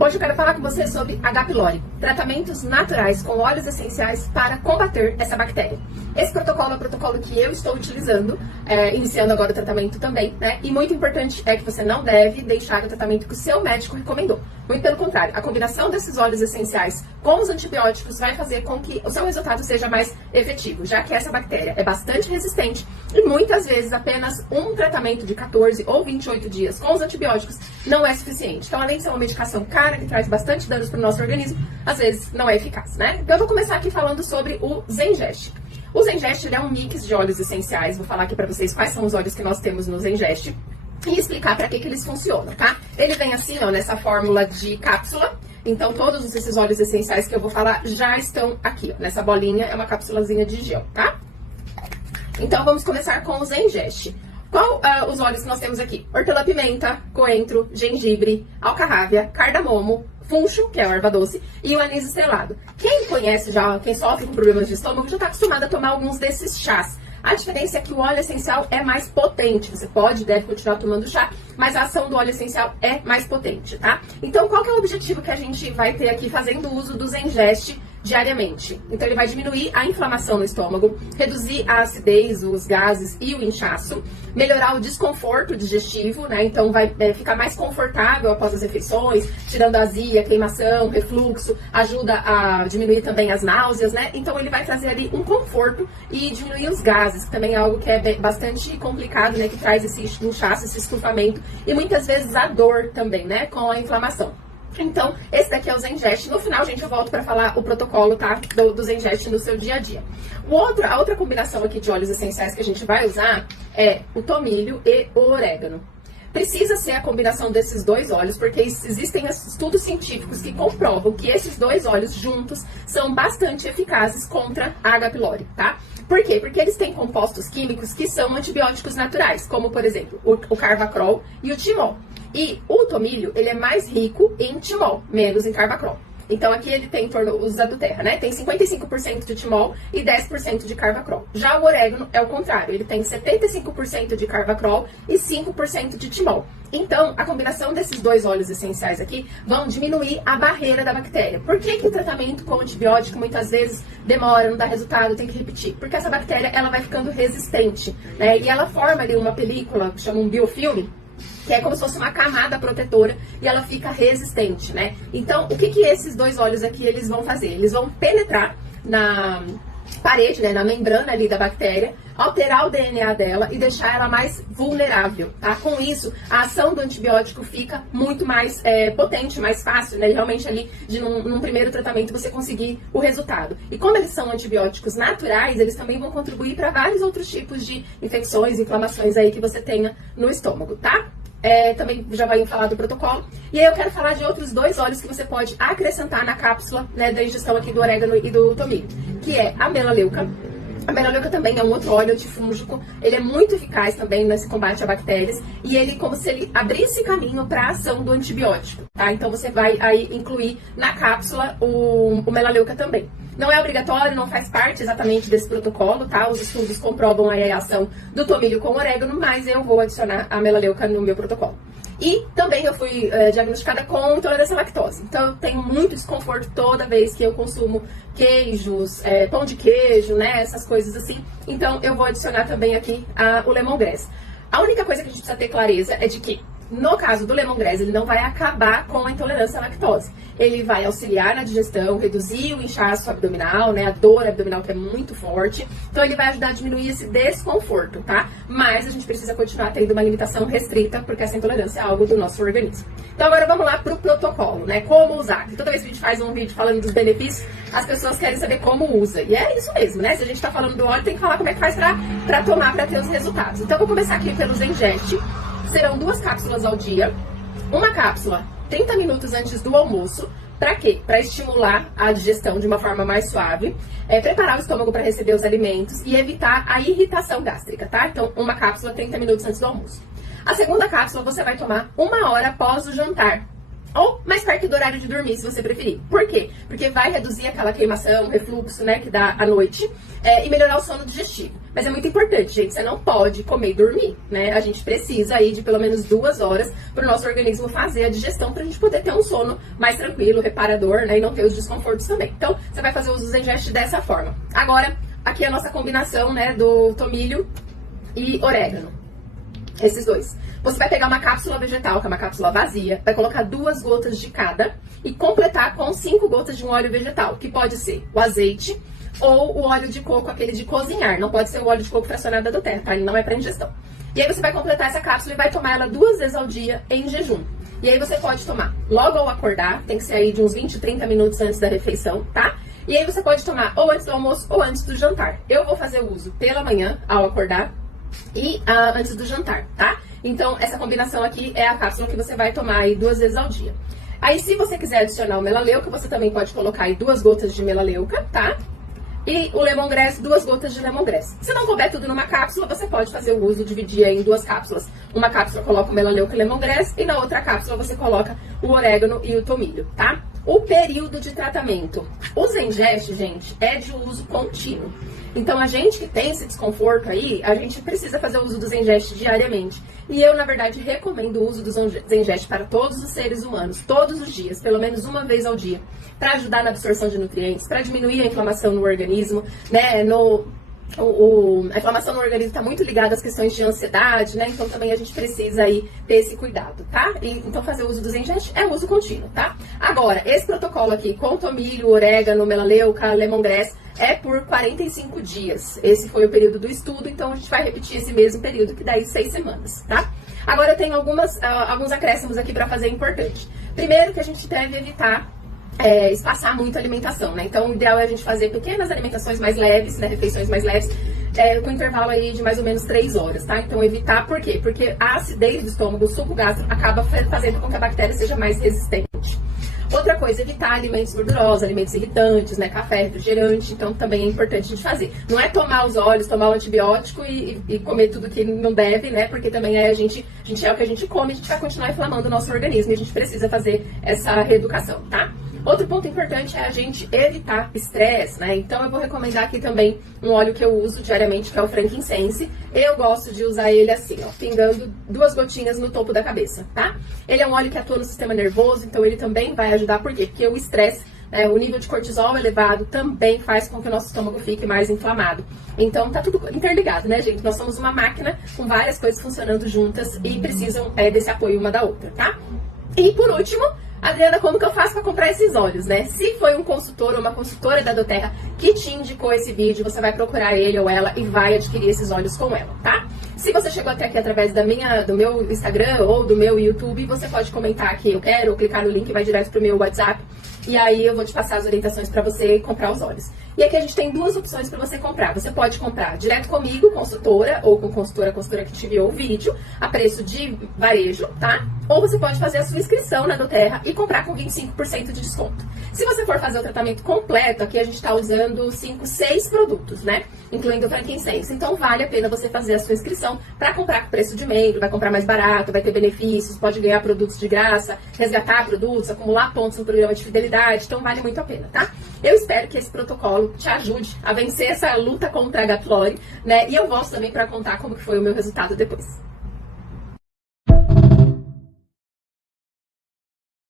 Hoje eu quero falar com você sobre H. pylori, tratamentos naturais com óleos essenciais para combater essa bactéria. Esse protocolo é o protocolo que eu estou utilizando, iniciando agora o tratamento também, né? E muito importante é que você não deve deixar o tratamento que o seu médico recomendou. Muito pelo contrário, a combinação desses óleos essenciais com os antibióticos vai fazer com que o seu resultado seja mais efetivo, já que essa bactéria é bastante resistente e muitas vezes apenas um tratamento de 14 ou 28 dias com os antibióticos não é suficiente. Então, além de ser uma medicação cara, que traz bastante danos para o nosso organismo, às vezes não é eficaz, né? Então, eu vou começar aqui falando sobre o Zengest. O Zengest, ele é um mix de óleos essenciais. Vou falar aqui para vocês quais são os óleos que nós temos no Zengest e explicar para que eles funcionam, tá? Ele vem assim, ó, nessa fórmula de cápsula. Então, todos esses óleos essenciais que eu vou falar já estão aqui, ó, nessa bolinha. É uma cápsulazinha de gel, tá? Então, vamos começar com o Zengest. Qual os óleos que nós temos aqui? Hortelã-pimenta, coentro, gengibre, alcarrávia, cardamomo, funcho, que é a erva doce, e o anis estrelado. Quem conhece já, quem sofre com problemas de estômago, já está acostumado a tomar alguns desses chás. A diferença é que o óleo essencial é mais potente. Você deve continuar tomando chá, mas a ação do óleo essencial é mais potente, tá? Então, qual que é o objetivo que a gente vai ter aqui fazendo uso do Zengest diariamente? Então, ele vai diminuir a inflamação no estômago, reduzir a acidez, os gases e o inchaço, melhorar o desconforto digestivo, né? Então, vai ficar mais confortável após as refeições, tirando a azia, queimação, refluxo, ajuda a diminuir também as náuseas, né? Então, ele vai trazer ali um conforto e diminuir os gases, que também é algo que é bastante complicado, né? Que traz esse inchaço, esse estufamento e muitas vezes a dor também, né? Com a inflamação. Então, esse daqui é o Zengest. No final, gente, eu volto para falar o protocolo, tá? Do Zengest no seu dia a dia. A outra combinação aqui de óleos essenciais que a gente vai usar é o tomilho e o orégano. Precisa ser a combinação desses dois óleos, porque existem estudos científicos que comprovam que esses dois óleos juntos são bastante eficazes contra a H. pylori, tá? Por quê? Porque eles têm compostos químicos que são antibióticos naturais, como, por exemplo, o carvacrol e o timol. E o tomilho, ele é mais rico em timol, menos em carvacrol. Então, aqui ele tem em torno, os da Terra, né? Tem 55% de timol e 10% de carvacrol. Já o orégano é o contrário, ele tem 75% de carvacrol e 5% de timol. Então, a combinação desses dois óleos essenciais aqui vão diminuir a barreira da bactéria. Por que o tratamento com antibiótico muitas vezes demora, não dá resultado, tem que repetir? Porque essa bactéria, ela vai ficando resistente, né? E ela forma ali uma película, que chama um biofilme, que é como se fosse uma camada protetora e ela fica resistente, né? Então, o que esses dois óleos aqui eles vão fazer? Eles vão penetrar na parede, né, na membrana ali da bactéria, alterar o DNA dela e deixar ela mais vulnerável, tá? Com isso, a ação do antibiótico fica muito mais potente, mais fácil, né? E realmente ali, num primeiro tratamento, você conseguir o resultado. E como eles são antibióticos naturais, eles também vão contribuir para vários outros tipos de infecções, inflamações aí que você tenha no estômago, tá? Também já vai falar do protocolo. E aí eu quero falar de outros dois óleos que você pode acrescentar na cápsula, né, da ingestão aqui do orégano e do tomilho, que é a melaleuca. A melaleuca também é um outro óleo antifúngico, ele é muito eficaz também nesse combate a bactérias e ele como se ele abrisse caminho para a ação do antibiótico, tá? Então você vai aí incluir na cápsula o melaleuca também. Não é obrigatório, não faz parte exatamente desse protocolo, tá? Os estudos comprovam aí a ação do tomilho com orégano, mas eu vou adicionar a melaleuca no meu protocolo. E também eu fui diagnosticada com intolerância à lactose. Então eu tenho muito desconforto toda vez que eu consumo queijos, pão de queijo, né? Essas coisas assim. Então eu vou adicionar também aqui o lemongrass. A única coisa que a gente precisa ter clareza é de que, no caso do lemongrass, ele não vai acabar com a intolerância à lactose. Ele vai auxiliar na digestão, reduzir o inchaço abdominal, né? A dor abdominal que é muito forte. Então ele vai ajudar a diminuir esse desconforto, tá? Mas a gente precisa continuar tendo uma limitação restrita, porque essa intolerância é algo do nosso organismo. Então agora vamos lá pro protocolo, né? Como usar. Porque toda vez que a gente faz um vídeo falando dos benefícios, as pessoas querem saber como usa. E é isso mesmo, né? Se a gente tá falando do óleo, tem que falar como é que faz pra tomar, pra ter os resultados. Então eu vou começar aqui pelo Zengest. Serão 2 cápsulas ao dia. Uma cápsula 30 minutos antes do almoço. Para quê? Para estimular a digestão de uma forma mais suave, preparar o estômago para receber os alimentos e evitar a irritação gástrica, tá? Então, uma cápsula 30 minutos antes do almoço. A segunda cápsula você vai tomar 1 hora após o jantar. Ou mais perto do horário de dormir, se você preferir. Por quê? Porque vai reduzir aquela queimação, refluxo, né, que dá à noite, e melhorar o sono digestivo. Mas é muito importante, gente, você não pode comer e dormir, né? A gente precisa aí de pelo menos 2 horas para o nosso organismo fazer a digestão, para a gente poder ter um sono mais tranquilo, reparador, né, e não ter os desconfortos também. Então, você vai fazer o uso do Zengest dessa forma. Agora, aqui a nossa combinação, né, do tomilho e orégano. Esses dois. Você vai pegar uma cápsula vegetal, que é uma cápsula vazia, vai colocar 2 gotas de cada e completar com 5 gotas de um óleo vegetal, que pode ser o azeite ou o óleo de coco, aquele de cozinhar. Não pode ser o óleo de coco fracionado da doTERRA, tá? Ele não é para ingestão. E aí você vai completar essa cápsula e vai tomar ela 2 vezes ao dia em jejum. E aí você pode tomar logo ao acordar, tem que ser aí de uns 20, 30 minutos antes da refeição, tá? E aí você pode tomar ou antes do almoço ou antes do jantar. Eu vou fazer o uso pela manhã, ao acordar, e antes do jantar, tá? Então, essa combinação aqui é a cápsula que você vai tomar aí 2 vezes ao dia. Aí, se você quiser adicionar o melaleuca, você também pode colocar aí 2 gotas de melaleuca, tá? E o lemongrass, 2 gotas de lemongrass. Se não couber tudo numa cápsula, você pode fazer o uso, dividir aí em 2 cápsulas. Uma cápsula coloca o melaleuca e lemongrass, e na outra cápsula você coloca o orégano e o tomilho, tá? O período de tratamento. O Zengest, gente, é de uso contínuo. Então, a gente que tem esse desconforto aí, a gente precisa fazer o uso do Zengest diariamente. E eu, na verdade, recomendo o uso do Zengest para todos os seres humanos, todos os dias, pelo menos uma vez ao dia, para ajudar na absorção de nutrientes, para diminuir a inflamação no organismo, né? A inflamação no organismo está muito ligada às questões de ansiedade, né? Então também a gente precisa aí ter esse cuidado, tá? Então fazer o uso do Zengest é uso contínuo, tá? Agora, esse protocolo aqui com tomilho, orégano, melaleuca, lemongrass é por 45 dias. Esse foi o período do estudo, então a gente vai repetir esse mesmo período, que daí 6 semanas, tá? Agora eu tenho alguns acréscimos aqui para fazer importante. Primeiro que a gente deve evitar espaçar muito a alimentação, né? Então, o ideal é a gente fazer pequenas alimentações mais leves, né? Refeições mais leves, com intervalo aí de mais ou menos 3 horas, tá? Então, evitar, por quê? Porque a acidez do estômago, o suco gástrico, acaba fazendo com que a bactéria seja mais resistente. Outra coisa, evitar alimentos gordurosos, alimentos irritantes, né? Café, refrigerante, então também é importante a gente fazer. Não é tomar os óleos, tomar o antibiótico e comer tudo que não deve, né? Porque também a gente é o que a gente come, a gente vai continuar inflamando o nosso organismo e a gente precisa fazer essa reeducação, tá? Outro ponto importante é a gente evitar estresse, né? Então eu vou recomendar aqui também um óleo que eu uso diariamente, que é o frankincense. Eu gosto de usar ele assim, ó, pingando 2 gotinhas no topo da cabeça, tá? Ele é um óleo que atua no sistema nervoso, então ele também vai ajudar, por quê? Porque o estresse, o nível de cortisol elevado também faz com que o nosso estômago fique mais inflamado. Então tá tudo interligado, né, gente? Nós somos uma máquina com várias coisas funcionando juntas e precisam desse apoio uma da outra, tá? E por último, Adriana, como que eu faço para comprar esses óleos, né? Se foi um consultor ou uma consultora da doTERRA que te indicou esse vídeo, você vai procurar ele ou ela e vai adquirir esses óleos com ela, tá? Se você chegou até aqui através do meu Instagram ou do meu YouTube, você pode comentar aqui, eu quero, ou clicar no link, vai direto pro meu WhatsApp. E aí eu vou te passar as orientações para você comprar os óleos. E aqui a gente tem 2 opções para você comprar. Você pode comprar direto comigo, consultora, ou com consultora que te enviou o vídeo, a preço de varejo, tá? Ou você pode fazer a sua inscrição na doTERRA e comprar com 25% de desconto. Se você for fazer o tratamento completo, aqui a gente está usando 5, 6 produtos, né? Incluindo o frankincense. Então vale a pena você fazer a sua inscrição para comprar com preço de membro, vai comprar mais barato, vai ter benefícios, pode ganhar produtos de graça, resgatar produtos, acumular pontos no programa de fidelidade, então vale muito a pena, tá? Eu espero que esse protocolo te ajude a vencer essa luta contra a H. pylori, né? E eu volto também para contar como que foi o meu resultado depois.